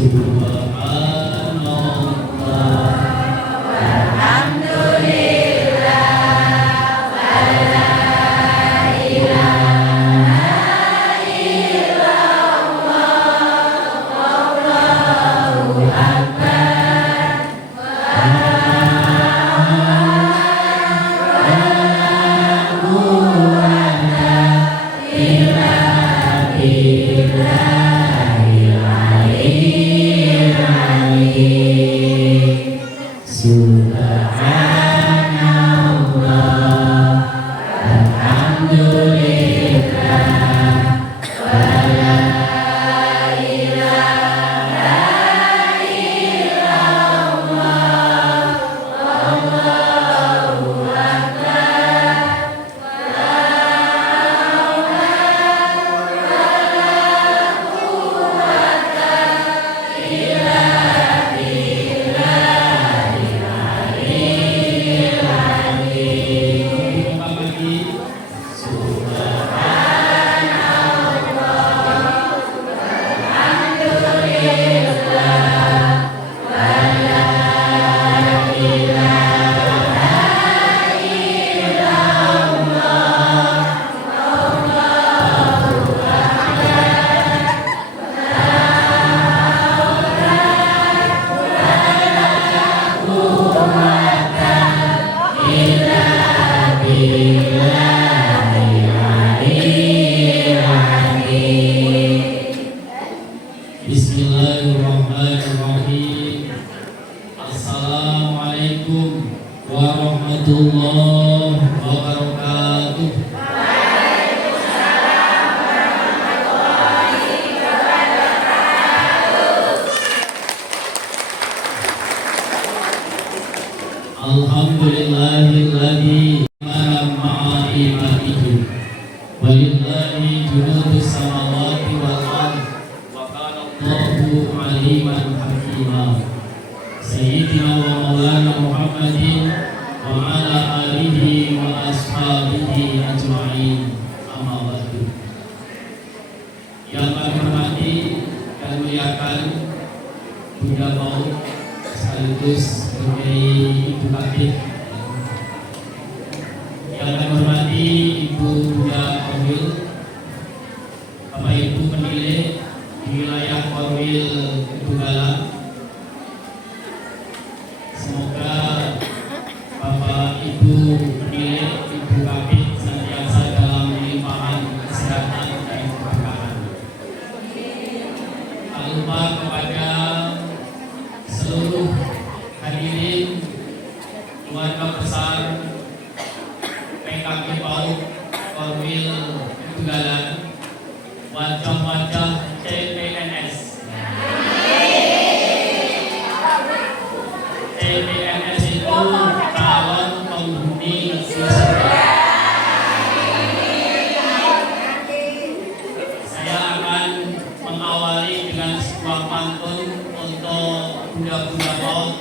Bismillahirrahmanirrahim. Assalamualaikum warahmatullahi wabarakatuh. Alhamdulillahilladzi ma'a ibadihi walillahi junudus samawati wal ardh wa kana Allahu aliman hakima. Sayyidina wa maulana Muhammadin wa ala alihi wa ashabihi ajma'in. Amma ba'du. Yang kami hormati dan muliakan Bunda Paul sekaligus sebagai Ibu Kabid, yang kami hormati Ibu Bunda Korwil, Bapak Ibu Penilai di wilayah Korwil Tugala. Semoga Bapak Ibu Penilai, Ibu Kabid senantiasa dalam limpahan kesehatan dan keberkahan. Tak lupa kepada seluruh hadirin keluarga besar PKK PAUD Korwil Tegalan, wajah-wajah CPNS. CPNS itu calon penghuni siswa. Saya akan mengawali dengan sebuah pantun untuk bunda-bunda PAUD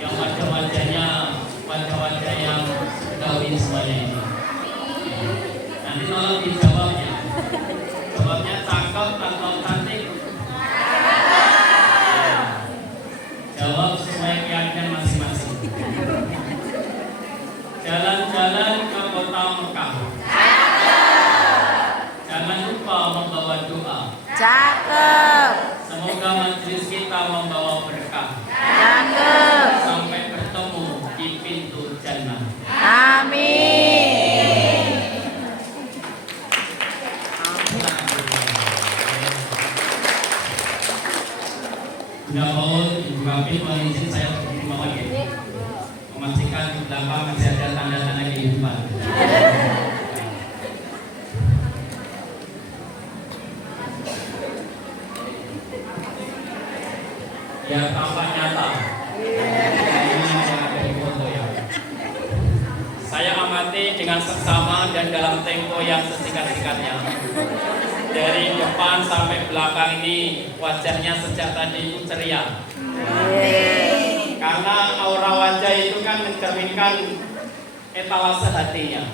yang wajah-wajahnya wajah-wajah yang kawin semuanya ini. Nanti tolong dijawabnya. Jawabnya cakep atau cantik? Jawab sesuai keyakinan masing-masing. Jalan-jalan ke kota Mekah. Jangan lupa membawa doa. Cakep. Semoga majelis kita membawa berkah. Cakep. Sampai bertemu di pintu jannah. Amin. Bunda Paul, Ibu Kabid, mohon izin saya berdiri mohon ya, memastikan di belakang masih ada tanda-tanda kehidupan. Ya, tampak nyata. Ini yang ada di foto ya. Saya amati dengan seksama dan dalam tempo yang sesingkat-singkatnya. Dari depan sampai belakang ini wajahnya sejak tadi ceria. Karena aura wajah itu kan mencerminkan etalase hatinya.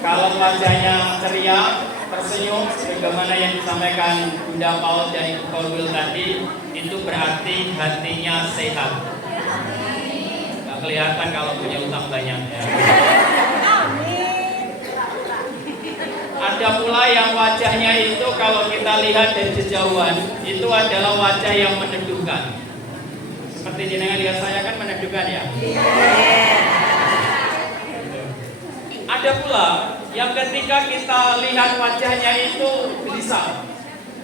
Kalau wajahnya ceria, tersenyum sebagaimana yang disampaikan Bunda Paul dari Korwil tadi, itu berarti hatinya sehat. Gak kelihatan kalau punya utang banyak ya. Ada pula yang wajahnya itu kalau kita lihat dari jauhan itu adalah wajah yang meneduhkan. Seperti jenengan lihat saya kan meneduhkan ya. Ada pula yang ketika kita lihat wajahnya itu gelisah.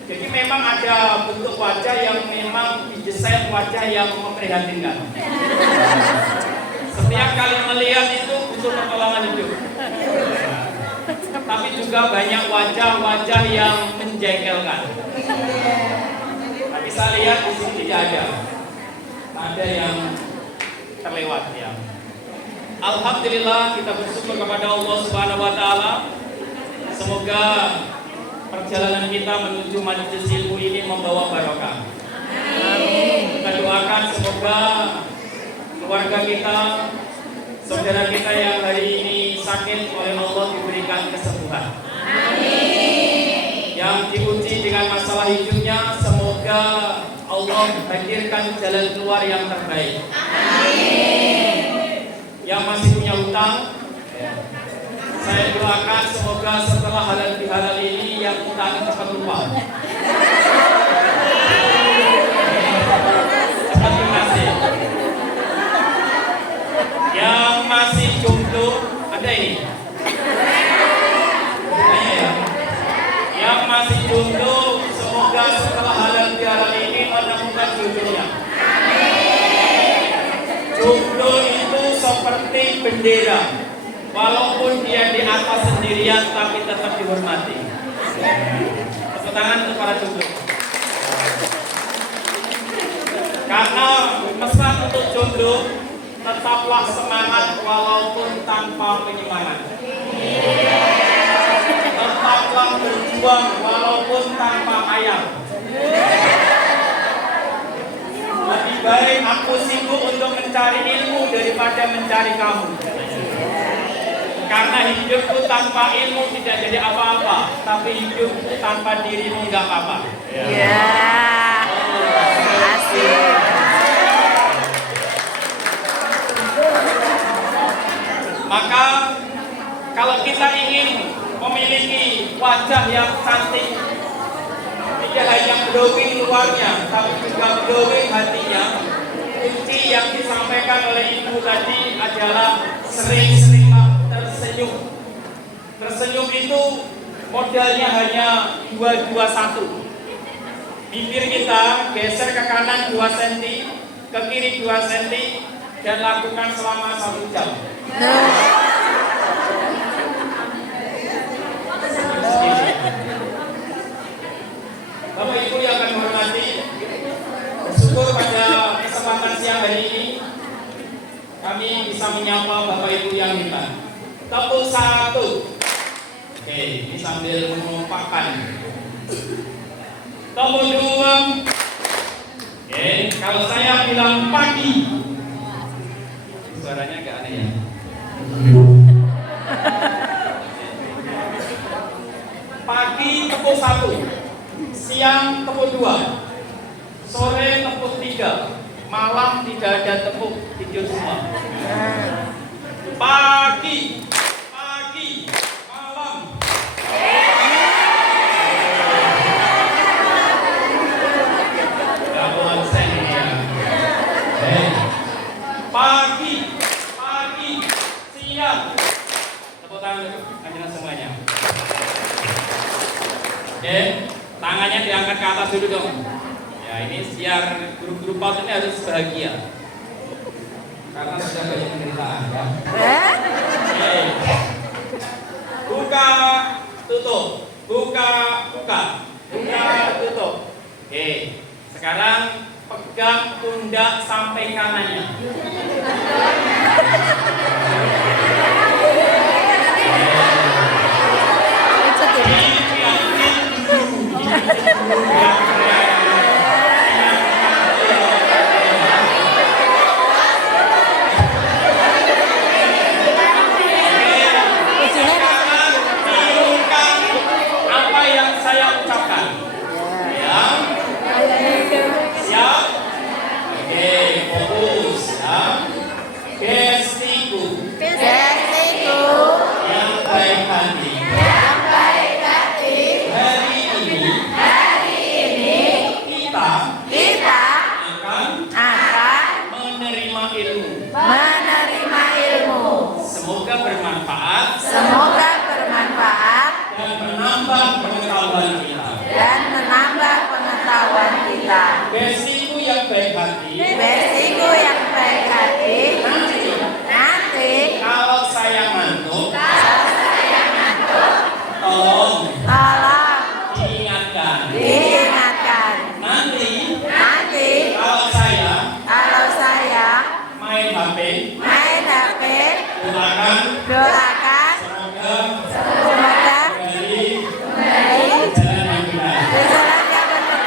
Jadi memang ada bentuk wajah yang memang didesain wajah yang memprihatinkan. Setiap kali melihat itu butuh pertolongan hidup. Tapi juga banyak wajah-wajah yang menjengkelkan. Tapi saya lihat di sini tidak ada. Ada yang terlewat ya. Alhamdulillah kita bersyukur kepada Allah Subhanahu wa taala. Semoga perjalanan kita menuju majelis ilmu ini membawa barokah. Amin. Kita doakan semoga keluarga kita, saudara kita yang hari ini sakit oleh Allah diberikan kesembuhan. Amin. Yang diuji dengan masalah hidupnya, semoga Allah hadirkan jalan keluar yang terbaik. Amin. Yang masih punya hutang, saya doakan semoga setelah halal bihalal ini yang utang cepat lupa. Cepat lunasi. Yang masih jomblo, ada ini? Ya. Yang masih jomblo, semoga setelah halal bihalal ini menemukan jodohnya. Jomblo itu seperti bendera, walaupun dia di atas sendirian tapi tetap dihormati. Tepuk tangan untuk para jomblo. Karena pesan untuk jomblo, tetaplah semangat walaupun tanpa penyemangat. Tetaplah berjuang walaupun tanpa ayam. Lebih baik aku sibuk untuk mencari ilmu daripada mencari kamu. Karena hidupku tanpa ilmu tidak jadi apa-apa, tapi hidupku tanpa dirimu nggak apa-apa. Ya. Asik. Maka kalau kita ingin memiliki wajah yang cantik, tidak hanya glowing luarnya, tapi juga glowing hatinya. Kunci yang disampaikan oleh ibu tadi adalah sering-sering tersenyum. Tersenyum itu modalnya hanya 221. Bibir kita geser ke kanan 2 cm, ke kiri 2 cm, dan lakukan selama 1 jam. Bapak Ibu yang kami hormati, bersyukur pada kesempatan siang hari ini kami bisa menyapa Bapak Ibu yang hebat. Tepuk 1. Oke, ini sambil mengumpulkan. Tepuk 2. Oke, kalau saya bilang pagi, suaranya agak aneh ya. Pagi tepuk 1. Siang tepuk 2, sore tepuk 3, malam tidak ada tepuk, tidur semua. Pagi, malam. Gak konsen ya. Pagi, siang. Tepuk tangan aja semuanya. Oke. Tangannya diangkat ke atas dulu dong. Ya ini biar grup-grup paut ini harus bahagia. Karena sudah banyak penderitaan ya. Oke. Buka, tutup. Buka, tutup. Oke. Sekarang pegang pundak sampai kanannya. bermanfaat Semoga bermanfaat dan menambah pengetahuan kita. dan menambah pengetahuan kita. Besiku yang baik hati, Besiku yang baik hati, nanti kalau saya ngantuk, tolong tolong diingatkan. diingatkan. Nanti Nanti kalau saya main HP, doakan semoga kembali jalan yang benar. ke jalan yang benar.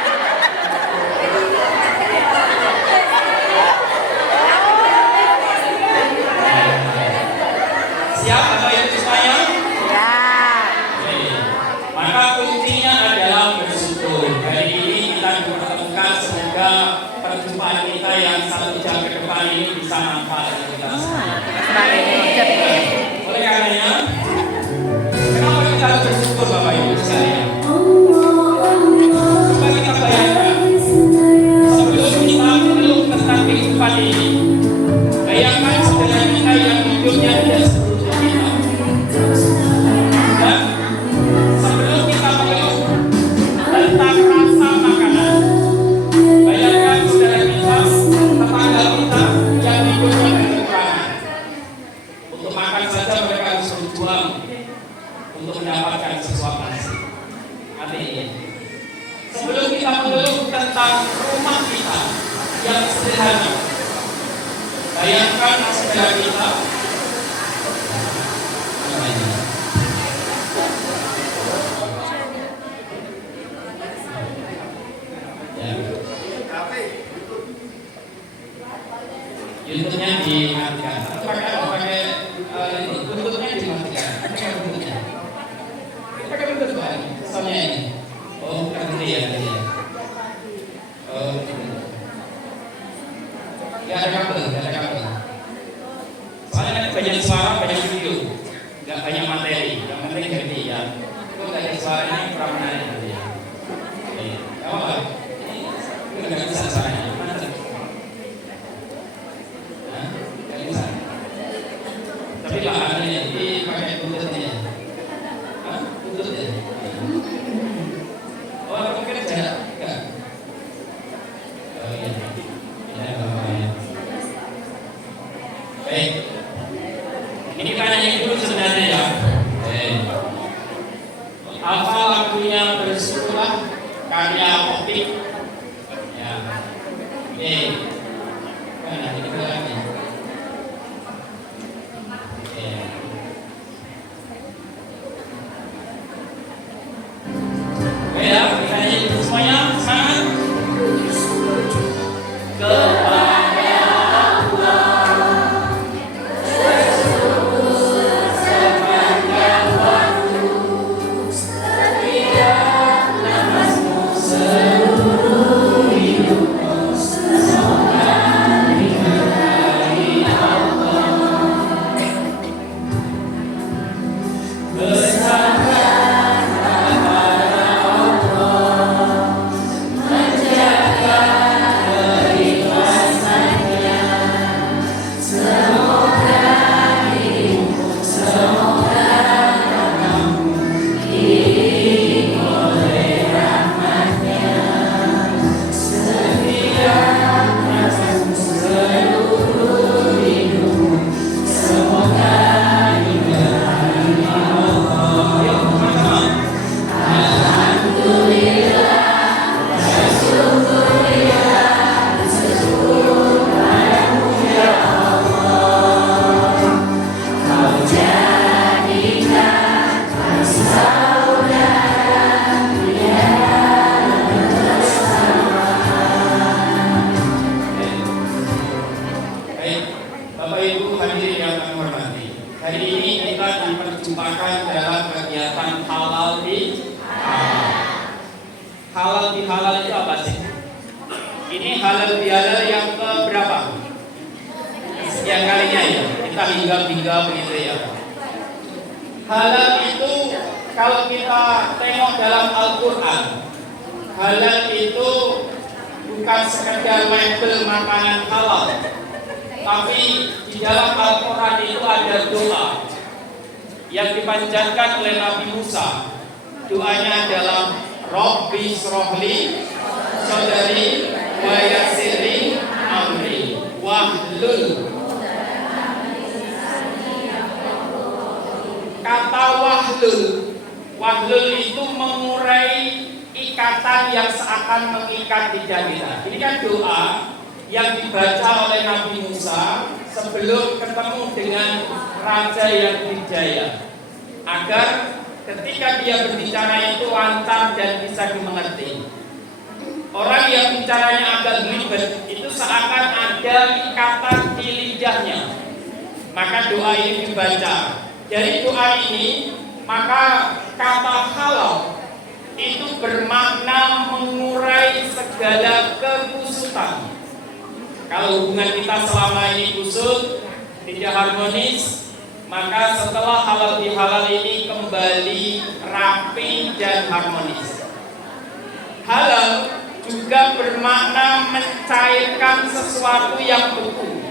Siap Bapak Ibu sekalian? Ya, Oke. Maka kuncinya adalah bersyukur. Hari ini kita dipertemukan, semoga perjumpaan kita yang 1 jam ke depan ini bisa manfaat bagi kita semua. Oleh karenanya, kenapa kita harus bersyukur Bapak Ibu sekalian? Coba kita bayangkan, sebelum kita mengeluh tentang kehidupan ini, bayangkan saudara kita yang hidupnya tidak seperti kita. Dan sebelum kita mengeluh tentang rasa makanan, bayangkan saudara kita, tetangga kita yang hidupnya berkekurangan. Untuk makan saja mereka harus berjuang untuk mendapatkan sesuap nasi. Artinya, sebelum kita mengeluh tentang rumah kita yang sederhana, bayangkan saudara kita YouTube-nya dimatikan. Pakai ini, buntutnya dimatikan. Pakai buntutnya. Pakai buntut Pak. Soalnya ini. Oh, bukan buntut ya, ya. Oh, gitu. Gak ada kabel. Soalnya kan banyak suara, banyak video, gak banyak materi. Yang penting jadi ya. Itu dari suaranya kurang menarik gitu ya. Gak apa-apa. Ini gak bisa suaranya. Tapi bahannya ini pakai buntutnya. Hah? Buntutnya? Oh, aku kira enggak. Oh iya. Ini bapaknya. Baik. Ini kan yang dulu sebenarnya ya. Apa lagunya bersyukurlah karya Opik. Ya. Mana ini belakangnya? Ya, kita nyanyi semuanya semangat. Kepada Allah bersyukur sepanjang waktu, setiap nafasmu seluruh hidupmu, semoga diberkahi Allah. Bersama halal bihalal itu apa sih? Ini halal bihalal yang keberapa? Sekian kalinya ya, kita hinggap-hinggap begitu ya. Halal itu kalau kita tengok dalam Al-Quran, halal itu bukan sekedar label makanan halal, tapi di dalam Al-Quran itu ada doa. yang dipanjatkan oleh Nabi Musa. Doanya adalah Rabbi srohli sodari wa yassirli amri wahlul. Kata wahlul itu mengurai ikatan yang seakan mengikat lidah kita. Ini kan doa yang dibaca oleh Nabi Musa sebelum ketemu dengan raja yang dijaya, agar ketika dia berbicara itu lancar dan bisa dimengerti. Orang yang bicaranya agak belibet itu seakan ada ikatan di lidahnya, maka doa ini dibaca. Dari doa ini, maka kata halal itu bermakna mengurai segala kekusutan. Kalau hubungan kita selama ini kusut, tidak harmonis, maka setelah halal bihalal ini kembali rapi dan harmonis. Halal juga bermakna mencairkan sesuatu yang beku,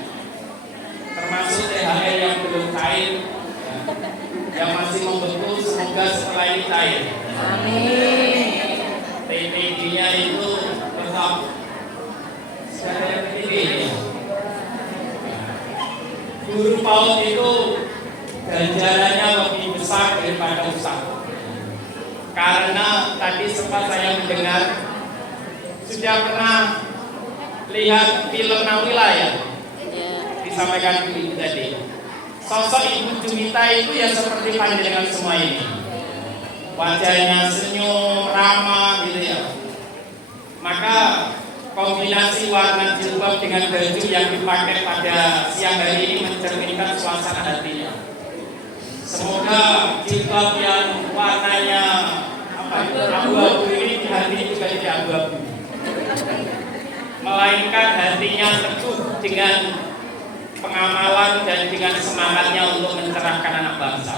termasuk THR yang belum cair, yang masih membeku, semoga setelah ini cair. Amin. TPG-nya itu tetap secara TPG. Guru PAUD itu ganjarannya lebih besar daripada usaha. Karena tadi sempat saya mendengar, sudah pernah lihat film Nawila ya? Disampaikan Ibu tadi. Sosok Ibu Jumita itu ya seperti panjenengan semua ini. Wajahnya senyum, ramah gitu ya. Maka kombinasi warna jilbab dengan baju yang dipakai pada siang hari ini mencerminkan suasana hatinya. Semoga jilbab yang warnanya abu-abu ini di hati juga tidak abu-abu, melainkan hatinya teguh dengan pengamalan dan dengan semangatnya untuk mencerahkan anak bangsa.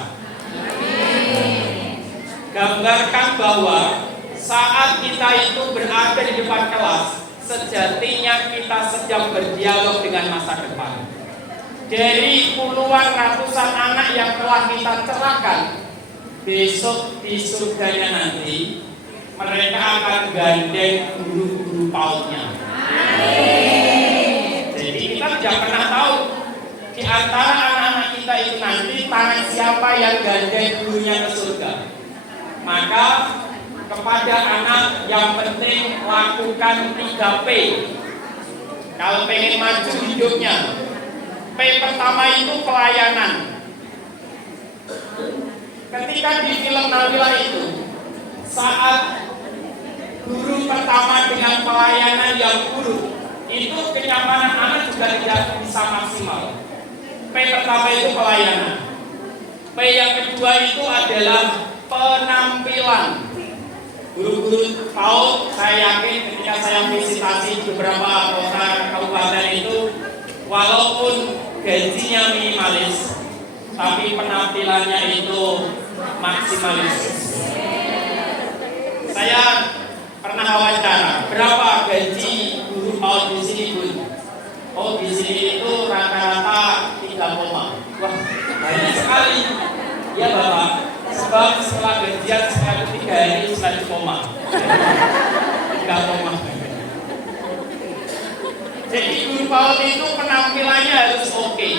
Gambarkan bahwa saat kita itu berada di depan kelas, sejatinya kita sedang berdialog dengan masa depan. Dari puluhan ratusan anak yang telah kita cerahkan, besok di surganya nanti mereka akan gandeng guru-guru PAUD-nya. Jadi kita tidak pernah tahu di antara anak-anak kita itu nanti tangan siapa yang gandeng gurunya ke surga. Maka kepada anak yang penting lakukan 3P. Kalau pengen maju hidupnya, P pertama itu pelayanan. Ketika di film Nawila itu, saat guru pertama dengan pelayanan yang buruk, itu kenyamanan anak juga tidak bisa maksimal. P pertama itu pelayanan. P yang kedua itu adalah penampilan. Guru-guru PAUD, saya yakin ketika saya visitasi beberapa kota kabupaten itu, walaupun gajinya minimalis, tapi penampilannya itu maksimalis. Saya pernah wawancara, berapa gaji guru PAUD di sini, Bu? Oh, di sini itu rata-rata 3 koma. Wah, banyak sekali. Ya Bapak, sebab setelah gajian sekali 3 hari setelah di koma. 3 koma. Jadi guru PAUD itu penampilannya harus oke.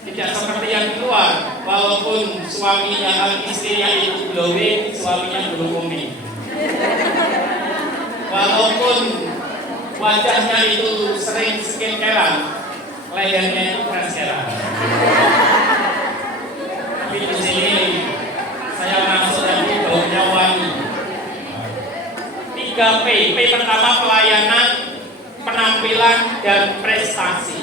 Tidak seperti yang di luar, walaupun suaminya, istrinya itu glowing, suaminya belum komik. Walaupun wajahnya itu sering skincarean, lehernya itu fresh-carean. Tapi di sini saya masuk dari baunya wangi. 3P. P pertama pelayanan, penampilan, dan prestasi.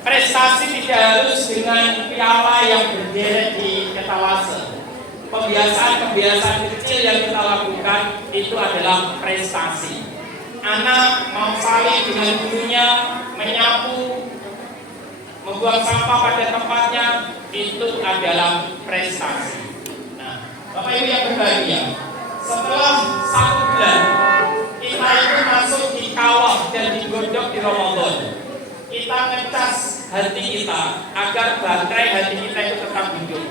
Prestasi tidak harus dengan piala yang berderet di etalase. Kebiasaan-kebiasaan kecil yang kita lakukan itu adalah prestasi. Anak mau saling dengan gurunya, menyapu, membuang sampah pada tempatnya, itu adalah prestasi. Nah, Bapak Ibu yang berbahagia, setelah 1 bulan kita itu masuk di kawah dan digodok di Ramadan. Kita ngecas hati kita agar baterai hati kita itu tetap hidup.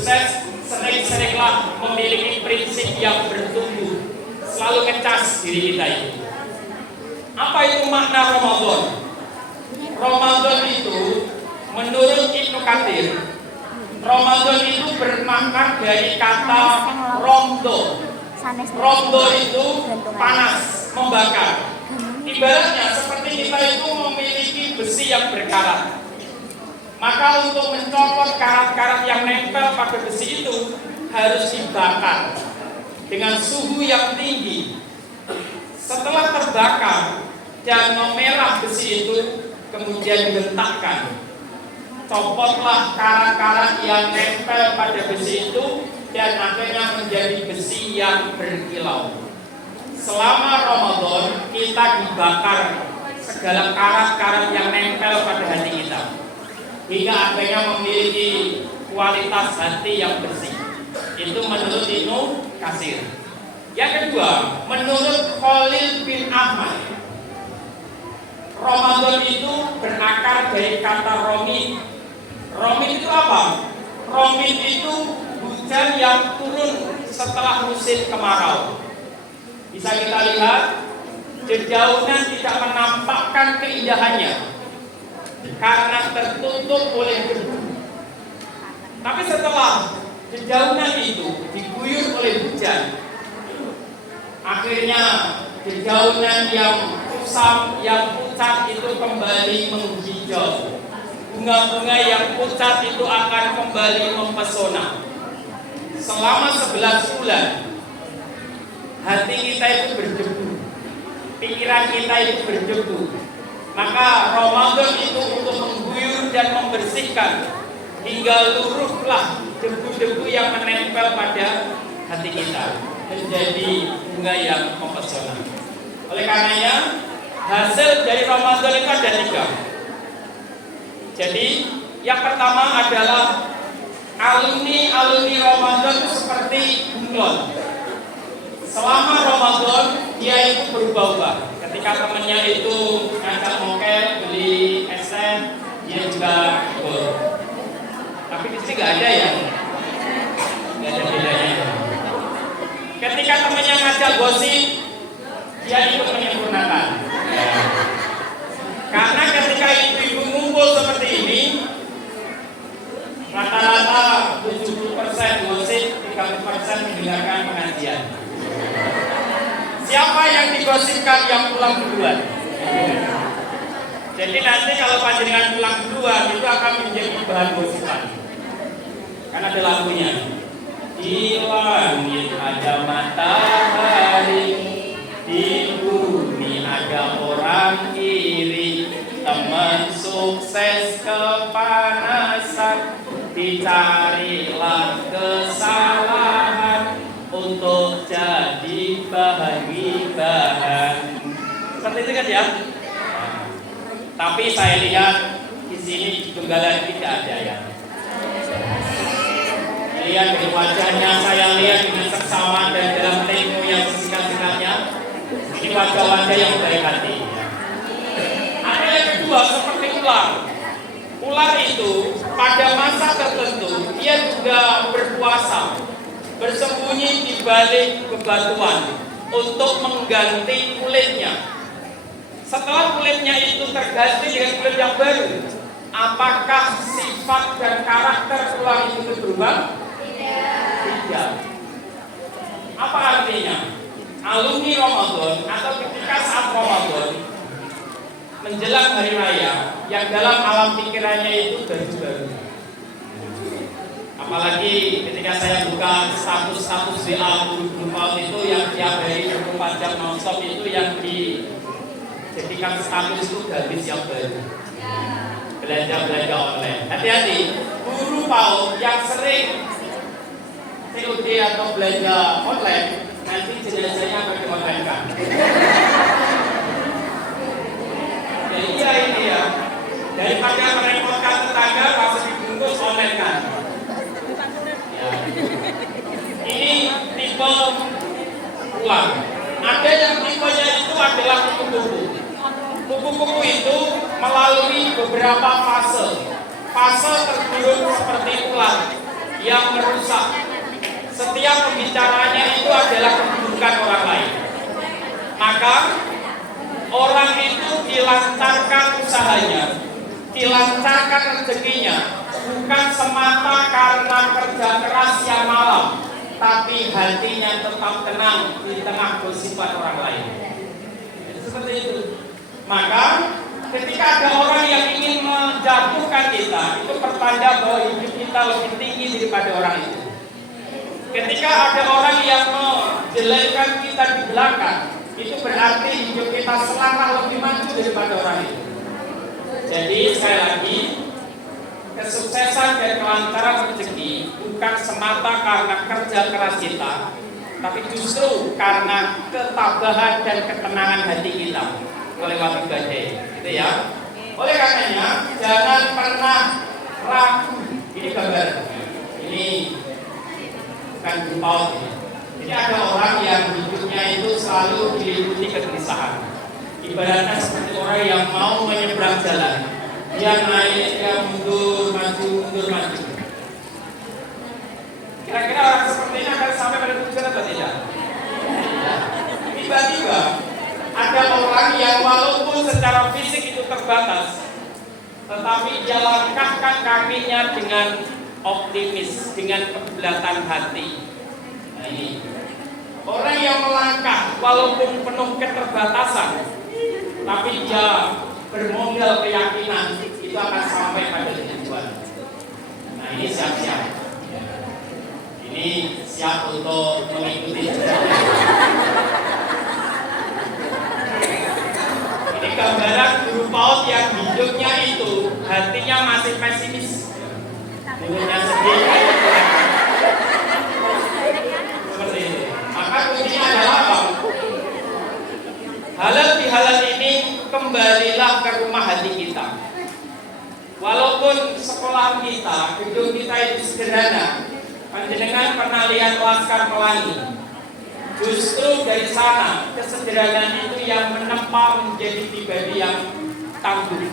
sukses sering-seringlah memiliki prinsip yang bertumbuh, selalu ngecas diri kita itu. Apa itu makna Ramadan? Ramadan itu menurut Ibnu Katsir, Ramadan itu bermakna dari kata romdo. Romdo itu panas, membakar. Ibaratnya seperti kita itu memiliki besi yang berkarat. Maka untuk mencopot karat-karat yang nempel pada besi itu harus dibakar dengan suhu yang tinggi. Setelah terbakar dan memerah besi itu, kemudian dihentakkan. Copotlah karat-karat yang nempel pada besi itu dan akhirnya menjadi besi yang berkilau. Selama Ramadan kita dibakar segala karat-karat yang nempel pada hati kita, hingga akhirnya memiliki kualitas hati yang bersih. Itu menurut Ibnu Katsir. Yang kedua, menurut Khalil bin Ahmad, Ramadan itu berakar dari kata romid. Romid itu apa? Romid itu hujan yang turun setelah musim kemarau. Bisa kita lihat, dedaunan tidak menampakkan keindahannya karena tertutup oleh debu. Tapi setelah dedaunan itu diguyur oleh hujan, akhirnya dedaunan yang kusam, yang pucat itu kembali menghijau. Bunga-bunga yang pucat itu akan kembali mempesona. Selama 11 bulan hati kita itu berdebu, pikiran kita itu berdebu. Maka Ramadan itu untuk mengguyur dan membersihkan hingga luruhlah debu-debu yang menempel pada hati kita menjadi bunga yang mempesona. Oleh karenanya hasil dari Ramadan itu ada 3. Jadi yang pertama adalah alumni Ramadan itu seperti bunglon. Selama Ramadan dia itu berubah-ubah. Ketika temannya itu ngajak mokel, beli esen, dia juga ikut. Tapi di sini nggak ada ya, nggak ada bedanya. Ketika temannya ngajak gosip, dia ikut menyempurnakan. Karena ketika ibu-ibu ngumpul seperti ini, rata-rata 70% gosip, 30% mendengarkan pengajian. Siapa yang digosipkan yang pulang duluan? Jadi nanti kalau panjenengan pulang duluan itu akan menjadi bahan gosipan. Karena ada lagunya. Di langit ada matahari, di bumi ada orang iri, teman sukses kepanasan, dicarilah kesalahan untuk jadi bahan. Seperti itu kan ya? Tapi saya lihat di sini tunggalan tidak ada ya. Lihat dari wajahnya, saya lihat dengan seksama dan dalam tempo yang sesingkat-singkatnya. Ini wajah-wajah yang baik hati. Ada yang kedua seperti ular. Ular itu pada masa tertentu dia juga berpuasa, bersembunyi di balik bebatuan untuk mengganti kulitnya. Setelah kulitnya itu terganti dengan kulit yang baru, apakah sifat dan karakter ular itu berubah? Tidak. Apa artinya? Alumni Ramadan atau ketika saat Ramadan menjelang hari raya yang dalam alam pikirannya itu baju baru. Apalagi ketika saya buka status WA guru PAUD itu yang tiap hari 24 jam nonstop itu yang dijadikan status itu gadis yang baru, belanja online. Hati-hati, guru PAUD yang sering COD atau belanja online nanti jenazahnya akan dikontenkan. Ya iya ini ya, daripada merepotkan tetangga langsung dibungkus online kan. Ini tipe ular. Ada yang tipenya itu adalah kupu-kupu. Kupu-kupu itu melalui beberapa fase. Fase terburuk seperti ular. yang merusak. Setiap pembicaranya itu adalah keburukan orang lain. Maka orang itu dilancarkan usahanya, dilancarkan rezekinya, bukan semata karena kerja keras yang malam, tapi hatinya tetap tenang di tengah gosipan orang lain. Seperti itu. Maka ketika ada orang yang ingin menjatuhkan kita, itu pertanda bahwa hidup kita lebih tinggi daripada orang itu. Ketika ada orang yang menjelekkan kita di belakang, itu berarti hidup kita selangkah lebih maju daripada orang itu. Jadi sekali lagi, kesuksesan dan kelancaran rezeki bukan semata karena kerja keras kita, tapi justru karena ketabahan dan ketenangan hati kita melewati badai, gitu ya. Oleh karenanya, jangan pernah ragu. Ini gambar, ini bukan jempol. Jadi ada orang yang hidupnya itu selalu diliputi kegelisahan. Ibaratnya seperti orang yang mau menyeberang jalan. Dia naik, dia mundur, maju, mundur, maju. Kira-kira orang seperti ini akan sampai pada tujuan atau tidak? Tiba-tiba ada orang yang walaupun secara fisik itu terbatas, tetapi dia langkahkan kakinya dengan optimis, dengan kebulatan hati. Nah ini orang yang melangkah walaupun penuh keterbatasan, tapi dia bermodal keyakinan itu akan sampai pada tujuan. Nah ini siap-siap. Ini siap untuk mengikuti jejaknya. Ini gambaran guru PAUD yang hidupnya itu hatinya masih pesimis. Mulutnya sedih. Seperti itu. Maka kuncinya adalah apa? Halal bihalal ini kembalilah ke rumah hati kita. Walaupun sekolah kita, gedung kita itu sederhana, panjenengan pernah lihat Laskar Pelangi. Justru dari sana kesederhanaan itu yang menempa menjadi pribadi yang tangguh.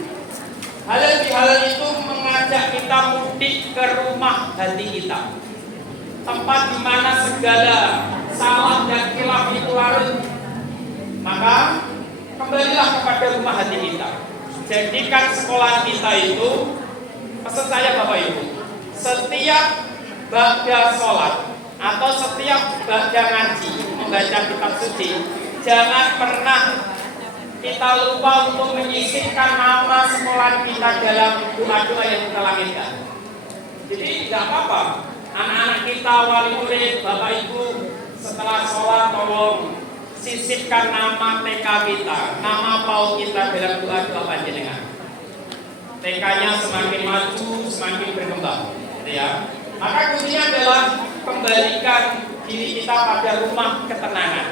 Halal bihalal itu mengajak kita mudik ke rumah hati kita, tempat di mana segala salah dan khilaf itu larut. Maka kembalilah kepada rumah hati kita. Jadikan sekolah kita itu, pesan saya Bapak Ibu, setiap ba'da sholat atau setiap ba'da ngaji membaca kitab suci, jangan pernah kita lupa untuk menyisipkan nama sekolah kita dalam doa-doa yang kita langitkan. Jadi tidak apa-apa, anak-anak kita, wali murid, Bapak Ibu, setelah sholat tolong sisipkan nama TK kita, nama PAUD kita dalam doa-doa panjenengan. TK-nya semakin maju, semakin berkembang, gitu ya. Maka kuncinya adalah kembalikan diri kita pada rumah ketenangan.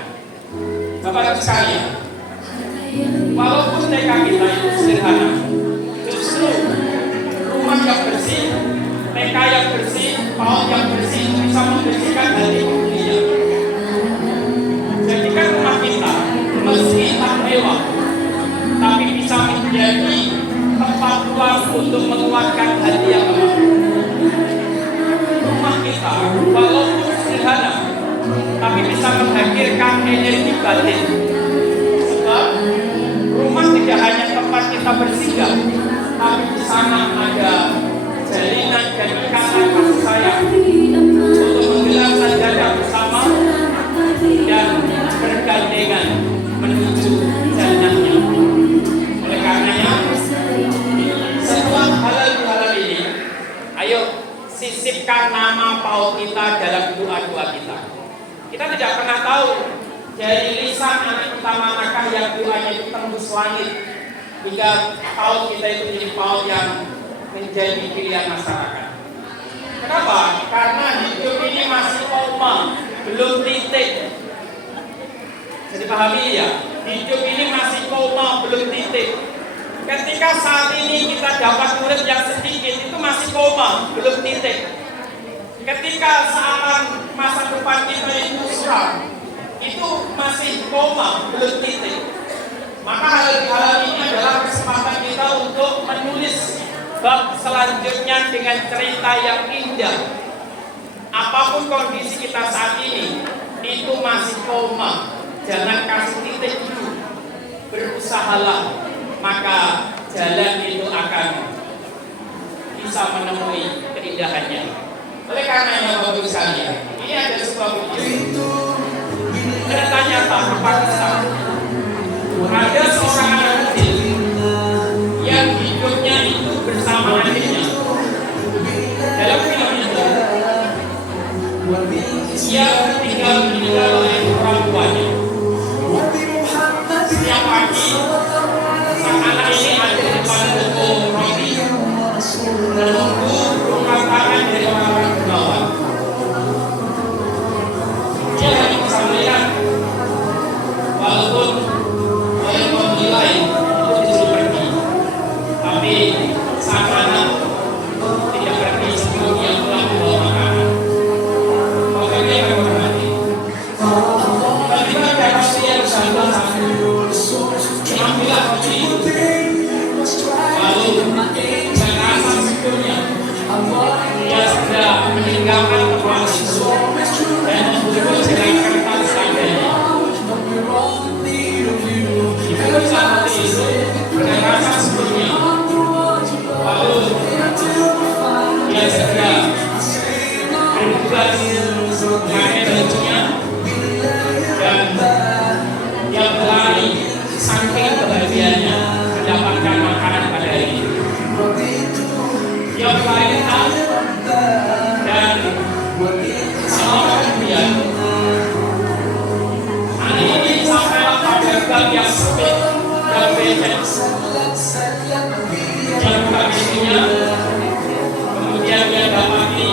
Bapak Ibu sekalian, walaupun TK kita itu sederhana, justru rumah yang bersih, TK yang bersih, PAUD yang bersih bisa membersihkan hati penghuninya. Jadikan rumah kita meski tak mewah, tapi bisa menjadi tempat ruang untuk menguatkan hati yang lemah. Rumah kita walaupun sederhana, tapi bisa menghadirkan energi batin. Sebab rumah tidak hanya tempat kita bersinggah, tapi di sana ada jalinan dan ikatan kasih sayang untuk menggelar sajadah bersama dan bergandengan menuju jannahnya. Oleh karenanya, setelah halal ini, ayo sisipkan nama PAUD kita dalam doa-doa kita. Kita tidak pernah tahu dari lisan anak kita manakah yang doanya itu tembus langit hingga PAUD kita itu menjadi PAUD yang menjadi pilihan masyarakat. Kenapa? Karena hidup ini masih koma, belum titik. Jadi pahami ya, hidup ini masih koma, belum titik. Ketika saat ini kita dapat murid yang sedikit, itu masih koma, belum titik. Ketika saat masa depan kita itu suram, itu masih koma, belum titik. Maka hal ini adalah kesempatan kita untuk menulis bab selanjutnya dengan cerita yang indah, apapun kondisi kita saat ini, itu masih koma, jangan kasih titik dulu, berusahalah, maka jalan itu akan bisa menemui keindahannya. Oleh karenanya Bapak Ibu sekalian, ini ada sebuah video cerita nyata di Pakistan. Ada seorang anak kecil yang hidupnya itu bersama adiknya. Dalam film itu, ia tinggal oleh orang tuanya. Setiap pagi, sang anak ini ada di depan toko roti, menunggu rumah tangan dari orang bawah. Dia hanya bisa melihat, walaupun oleh pembeli lain itu disuruh pergi, tapi sang anak tidak pergi sebelum dia pulang membawa makanan. Maka dia akan berhati. Ketika dia pasti harus sambil ambillah roti itu, lalu dengan rasa syukurnya dia sudah meninggalkan tempat itu dan membungkus dengan kertas seadanya. Itu saat itu dengan rasa syukurnya, lalu dia segera bertugas memakai bajunya dan dia berlari saking kebahagiaannya mendapatkan makanan pada hari ini. Dia berlari ketat dan selama kemudian anak ini sampailah pada gang yang sempit dan becek. Dia buka pintunya, kemudian dia dapati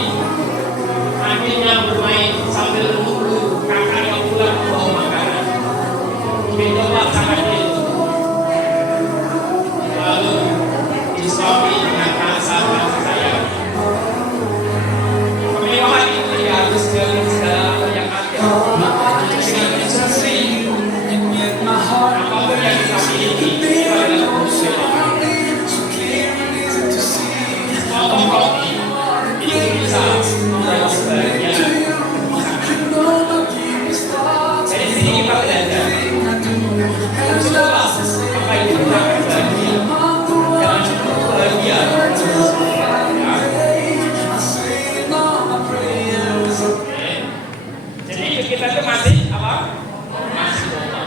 adiknya bermain sambil menunggu kakak yang pulang membawa makanan. Begitulah sangat itu. Lalu disuapi dengan rasa sayang. Kemewahan itu tidak harus dengan segala apa yang ada. Dengan instruksi apapun yang kita miliki itu adalah kemuliaan. Potong roti itu bisa membawa kebahagiaan. Dari sini kita belajar. Bersyukurlah apa itu kita akan bahagia. Jangan cukup bahagia. Jadi hidup kita itu masih apa? Masih koma.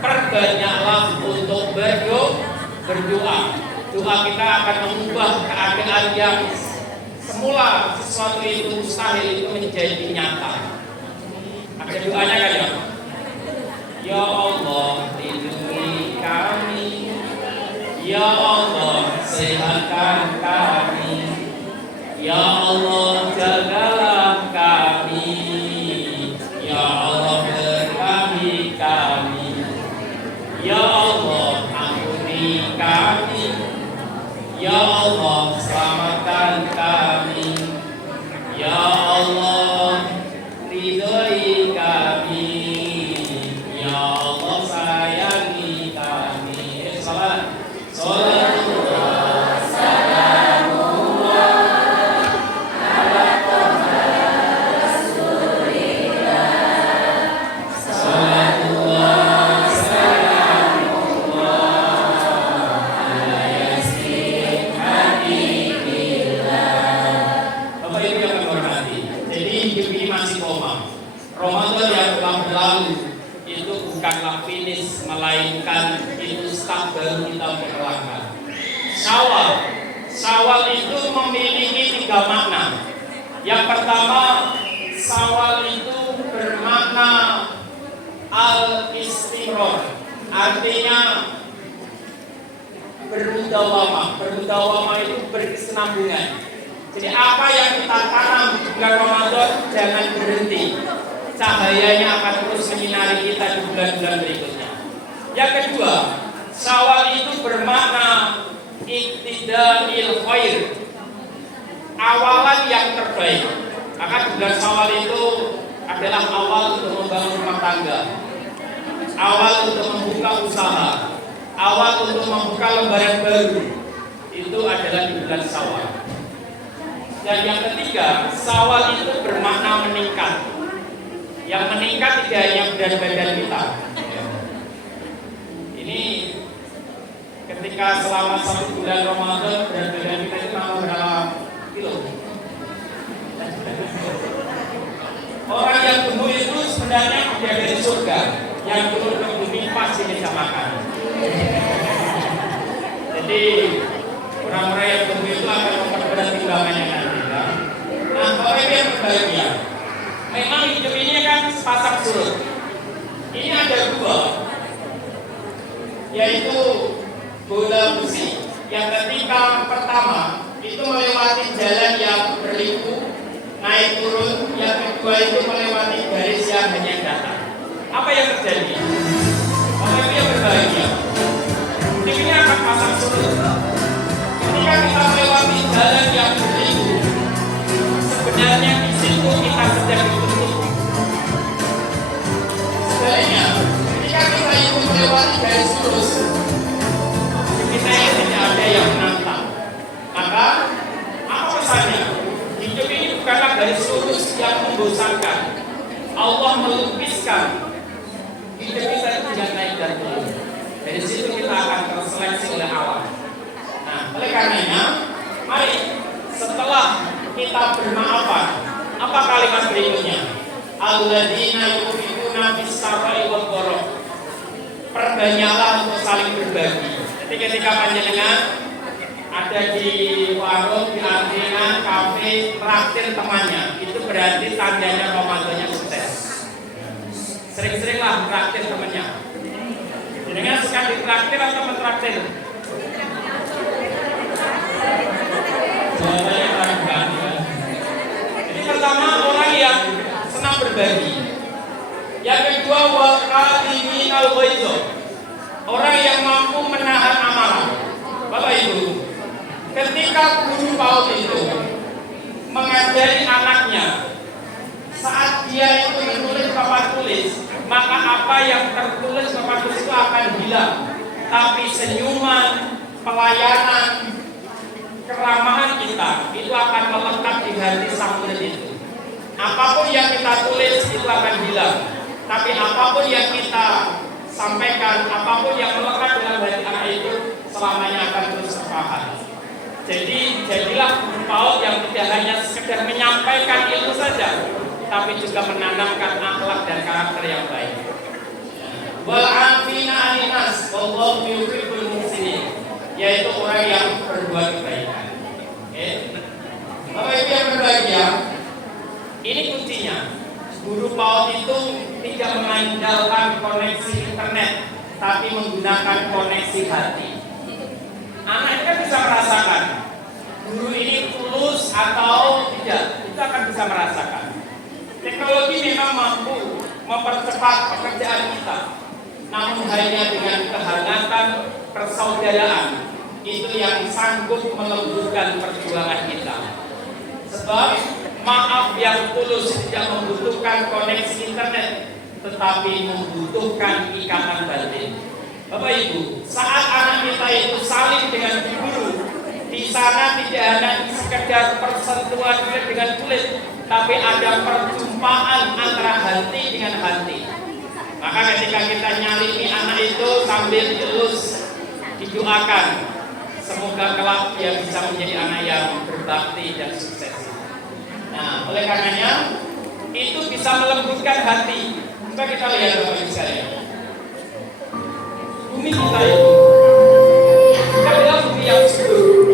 Perbanyaklah untuk berdoa. Doa kita akan mengubah keadaan yang semula sesuatu itu mustahil itu menjadi nyata. Ada doanya kan ya? Ya Allah, lindungi kami. Ya Allah, sehatkan kami. Ya Allah, jagalah kami. Ya Allah, berkahi kami. Ya Allah, ampuni kami. Ya Allah, selamatkan kami. Ya Allah, ridhoi kami. Ya Allah, sayangi kami. Salat. Salatullah, salamullah ala Toha Rasulillah. Salatullah, salamullah ala Yasin Habibillah. Bapak Ibu yang kami hormati, jadi hidup ini masih koma. Ramadan yang telah berlalu itu bukanlah finish, melainkan itu start baru kita berlangkah. Syawal itu memiliki 3 makna. Yang pertama, Syawal itu bermakna al-istimrar, artinya bermudawamah. Bermudawamah itu berkesinambungan. Jadi apa yang kita tanam di bulan Ramadan jangan berhenti. Cahayanya akan terus menyinari kita di bulan-bulan berikutnya. Yang kedua, Syawal itu bermakna iktida'il khair, awalan yang terbaik. Maka bulan Syawal itu adalah awal untuk membangun rumah tangga, awal untuk membuka usaha, awal untuk membuka lembaran baru. Itu adalah di bulan Syawal. Dan yang ketiga, sawal itu bermakna meningkat. Yang meningkat tidak hanya berat badan kita. Ini ketika selama 1 bulan Ramadan berat badan kita itu nambah berapa kilo? Orang yang gemuk itu sebenarnya dia dari surga, yang turun ke bumi pasti bisa makan. Jadi orang-orang yang gemuk itu akan memperberat timbangannya nanti. Nah, orang yang berbahagia, memang hidup ini kan sepasang surut. Ini ada dua, yaitu bola besi. Yang ketika pertama itu melewati jalan yang berliku, naik turun. Yang kedua itu melewati garis yang hanya datar. Apa yang terjadi? Orang yang berbahagia, hidup ini akan pasang surut. Ketika kita melewati jalan yang berliku, sebenarnya di situ kita sedang dituntut. Sebaliknya, ketika kita itu melewati garis lurus, kita ini tidak ada yang menantang. Maka, apa pesannya? Hidup ini bukanlah garis lurus yang membosankan. Allah melukiskan hidup kita itu tidak naik dan turun. Dari situ kita akan terseleksi oleh alam. Nah, oleh karenanya, mari setelah kita bermaafan, apa kalimat berikutnya? Alladzina yunfiquna fis-sarra'i wad-dharra. Perbanyaklah untuk saling berbagi. Jadi ketika panjenengan ada di warung, di angkringan, kafe, traktir temannya, itu berarti tandanya Ramadannya sukses. Sering-seringlah traktir temannya. Jenengan suka ditraktir atau mentraktir? Jawabannya ragukan. Jadi pertama orang yang senang berbagi. Yang kedua waqadiminal ghaidha. Orang yang mampu menahan amarah. Bapak Ibu, ketika guru PAUD itu mengajari anaknya, saat dia itu menulis papan tulis, maka apa yang tertulis papan tulis itu akan hilang. Tapi senyuman, pelayanan, keramahan kita itu akan melekat di hati sang murid itu. Apapun yang kita tulis itu akan hilang, tapi apapun yang kita sampaikan, apapun yang melekat dalam hati anak itu selamanya akan terus terpahat. Jadi jadilah guru PAUD yang tidak hanya sekedar menyampaikan ilmu saja, tapi juga menanamkan akhlak dan karakter yang baik. Wal 'afina 'anil nas wallahu yuhibbul muhsinin, yaitu orang yang berbuat kebaikan. Bapak Ibu yang berbahagia, ini kuncinya. Guru PAUD itu tidak mengandalkan koneksi internet, tapi menggunakan koneksi hati. Anak kan bisa merasakan guru ini tulus atau tidak, itu akan bisa merasakan. Teknologi memang mampu mempercepat pekerjaan kita, namun hanya dengan kehangatan persaudaraan itu yang sanggup melembutkan perjuangan kita. Sebab maaf yang tulus tidak membutuhkan koneksi internet, tetapi membutuhkan ikatan batin. Bapak Ibu, saat anak kita itu saling dengan guru, di sana tidak hanya sekedar persentuhan kulit dengan kulit, tapi ada perjumpaan antara hati dengan hati. Maka ketika kita nyalimi anak itu sambil terus didoakan, semoga kelak dia bisa menjadi anak yang berbakti dan sukses. Nah, oleh karenanya itu bisa melembutkan hati. Coba kita lihat Bapak Ibu sekalian. Bumi kita itu, kita bilang bumi yang subur.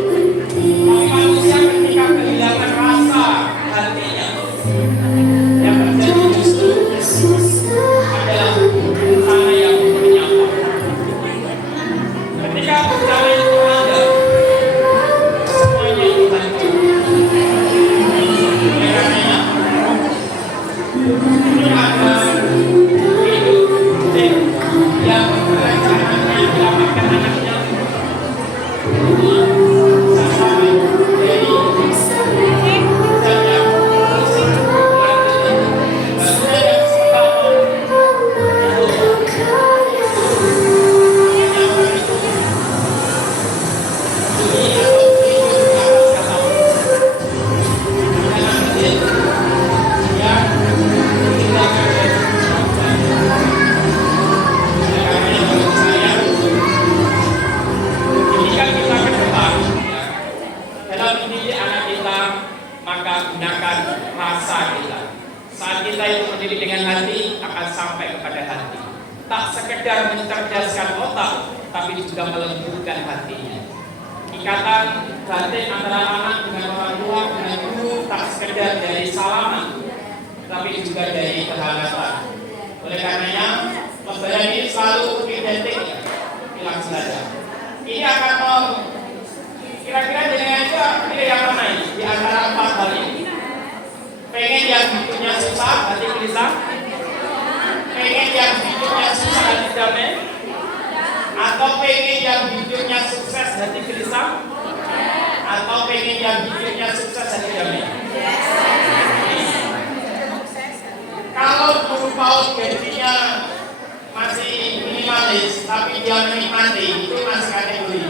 Tapi manusia ketika kehilangan rasa hatinya, yang terjadi justru adalah tanah yang menyapa. Ketika bencana itu ada, semuanya itu hancur. Oleh karenanya, ini ada hidup yang rencananya dalam kita gunakan rasa kita. Saat kita itu mendidik dengan hati, akan sampai kepada hati. Tak sekedar mencerdaskan otak, tapi juga melembutkan hatinya. Ikatan batin antara anak dengan orang tua, dengan guru, tak sekedar dari salaman, tapi juga dari kehangatan. Oleh karenanya, Lebaran ini selalu identik hilang saja. Ini akan kira-kira dengan aja pilih yang mana ini di antara 4 hal ini. Pengen yang hidupnya susah, hati gelisah. Pengen yang hidupnya susah, hati damai. Atau pengen yang hidupnya sukses, hati gelisah. Atau pengen yang hidupnya sukses, hati damai. Kalau guru PAUD gajinya masih minimalis, tapi dia menikmati, itu masih kategori.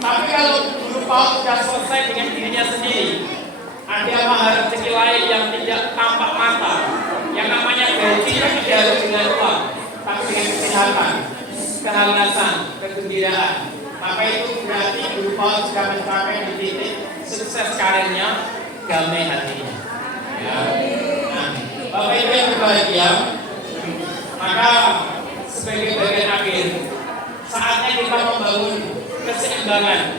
Tapi kalau guru PAUD sudah selesai dengan dirinya sendiri, ada mahar rezeki lain yang tidak tampak mata. Yang namanya gaji kan tidak harus dengan uang, tapi dengan kesehatan, kehangatan, kegembiraan. Maka itu berarti guru PAUD sudah mencapai di titik sukses karirnya, damai hatinya. Ya. Nah, Bapak Ibu yang berbahagia, maka sebagai bagian akhir, saatnya kita membangun keseimbangan.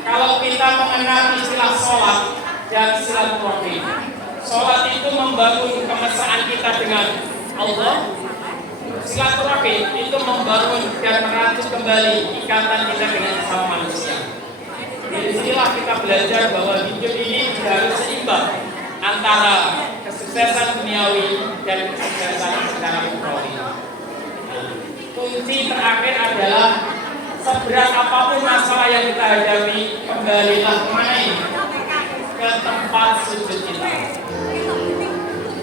Kalau kita mengenal istilah sholat dan silaturahmi, sholat itu membangun kemesraan kita dengan Allah. Silaturahmi itu membangun dan merajut kembali ikatan kita dengan sesama manusia. Dari sinilah kita belajar bahwa hidup ini harus seimbang antara kesuksesan duniawi dan kesuksesan secara ukhrawi. Kunci terakhir adalah seberat apapun masalah yang kita hadapi, kembalilah kemana ini? Ke tempat sujud kita.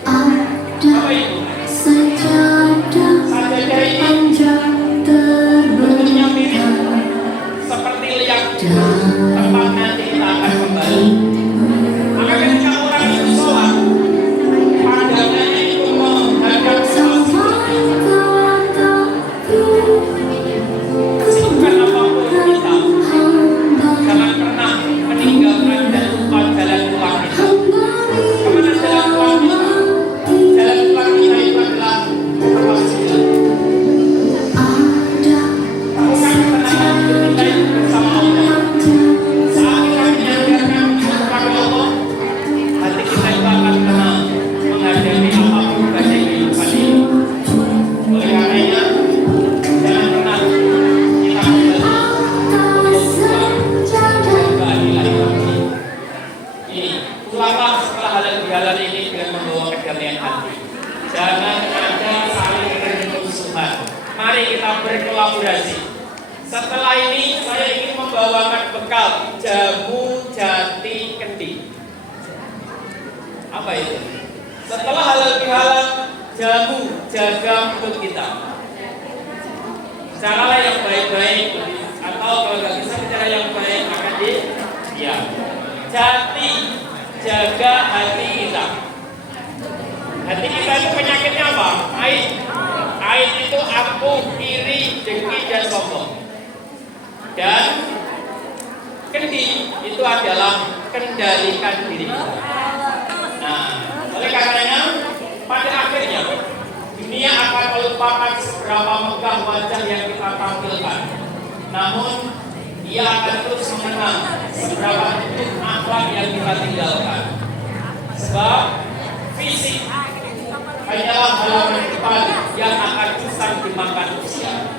Apa itu? Sajadah ini bentuknya mirip seperti liang tempat nanti kita akan kembali. Maka ketika orang itu sholat, pandangannya itu menghadap kesibukan apapun kita, jangan pernah meninggalkan dan lupa jalan pulang kita. Kemana jalan pulang kita? Jalan pulang kita itu adalah tempat sujud. Bukan ketenangan hidup kita itu bersama Allah. Saat kita menyandarkan kepada Allah, hati kita itu akan tenang menghadapi apapun badai kehidupan ini. Oleh karenanya, jangan pernah kita kembali untuk keadilan hati. Ini ulanglah setelah halal ini dengan membawa kedamaian hati. Jangan ada saling bermusuhan. Mari kita berkolaborasi. Setelah ini saya ingin membawakan bekal jamu jati kendi. Apa itu? Setelah halal bihalal, jamu jaga mulut kita. Caralah yang baik-baik, atau kalau nggak bisa bicara yang baik akan diam. Jati, jaga hati kita. Hati kita itu penyakitnya apa? Aib. Aib itu angkuh, iri, dengki, dan sombong. Dan kendi itu adalah kendalikan diri. Nah, oleh karenanya pada akhirnya dunia akan melupakan seberapa megah wajah yang kita tampilkan. Namun ia akan terus mengenang seberapa bentuk akhlak yang kita tinggalkan. Sebab fisik hanyalah halaman depan yang akan usang dimakan usia.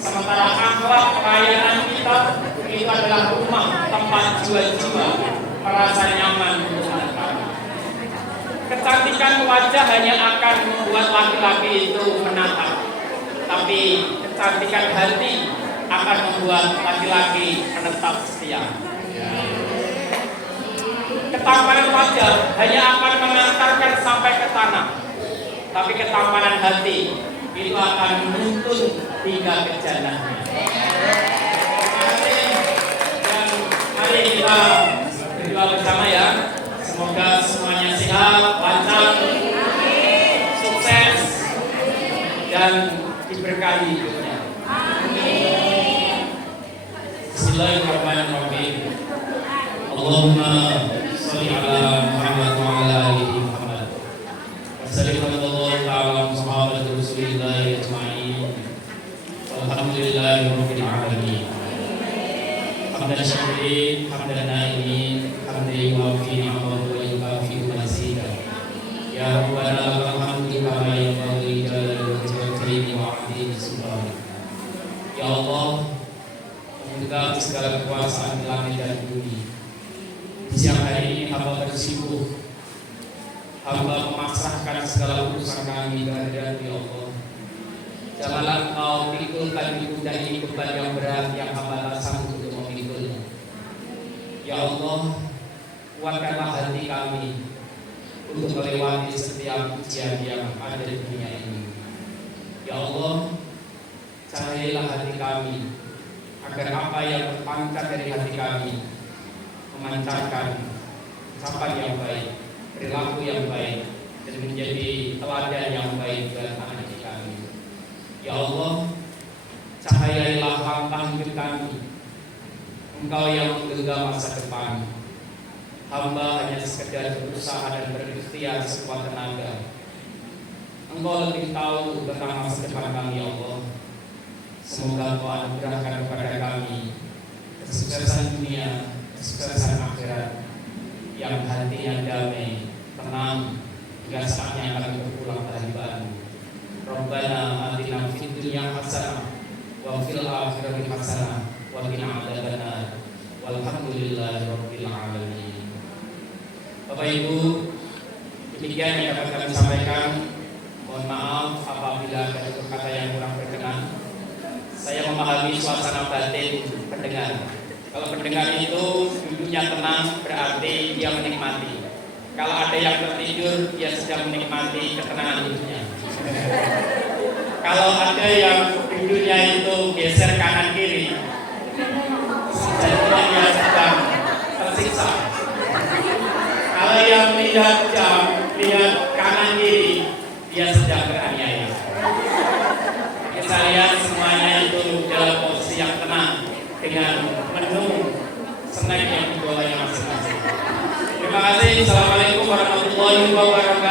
Sementara akhlak pelayanan kita itu adalah rumah tempat jiwa-jiwa merasa nyaman untuk menetap. Kecantikan wajah hanya akan membuat laki-laki itu menatap, tapi kecantikan hati akan membuat laki-laki menetap setia. Ketampanan wajah hanya akan mengantarkan sampai ke tanah, tapi ketampanan hati itu akan menuntun hingga ke jannahnya. Dan mari kita berdoa bersama ya. Semoga semuanya sehat, lancar, sukses, dan diberkahi hidupnya. Bismillahirrahmanirrahim. Allahumma sholli ala Muhammad wa ala ali Muhammad. Wassalamualaikum ta'ala sahabat Rasulillah ajma'in. Alhamdulillahirabbil alamin. Hamdan syakirin, hamdan na'imin, hamdan yuwafi ni'amahu wa yukafi mazida. Ya Rabbana lakal hamdu kama yanbaghi li jalali wajhika wa 'azimi sultanik. Ya Allah, memegang segala kekuasaan di langit dan bumi. Di siang hari ini hamba bersikuh, hamba memasrahkan segala urusan kami kehadirat Ya Allah. Janganlah Engkau pikulkan ibu dan beban yang berat yang hamba tak sanggup untuk memikulnya. Ya Allah, kuatkanlah hati kami untuk melewati setiap ujian yang ada di dunia ini. Ya Allah, cahayailah hati kami agar apa yang terpancar dari hati kami memancarkan ucapan yang baik, perilaku yang baik, dan menjadi teladan yang baik buat anak kami. Ya Allah, cahayailah langkah hidup kami. Engkau yang menggenggam masa depan. Hamba hanya sekedar berusaha dan berikhtiar sekuat tenaga. Engkau lebih tahu tentang masa depan kami, Ya Allah. Semoga Engkau anugerahkan kepada kami kesuksesan dunia, kesuksesan akhirat, yang hatinya damai, tenang, hingga saatnya kami berpulang ke hadirat-Mu. Rabbana atina fid dunya hasanah wa fil akhirati hasanah wa qina adzabannar. Walhamdulillahirabbil alamin. Bapak Ibu, demikian yang dapat kami sampaikan. Mohon maaf apabila ada kata yang kurang berkenan. Saya memahami suasana batin pendengar. Kalau pendengar itu duduknya tenang, berarti dia menikmati. Kalau ada yang tertidur, dia sedang menikmati ketenangan hidupnya. Kalau ada yang duduknya itu geser kanan kiri, jadi dia sedang tersiksa. Kalau yang lihat jam, lihat kanan kiri, dia sedang beraniaya. Saya semuanya itu dalam posisi yang tenang dengan menu snack yang dibawanya masing-masing. Terima kasih. Assalamualaikum warahmatullahi wabarakatuh.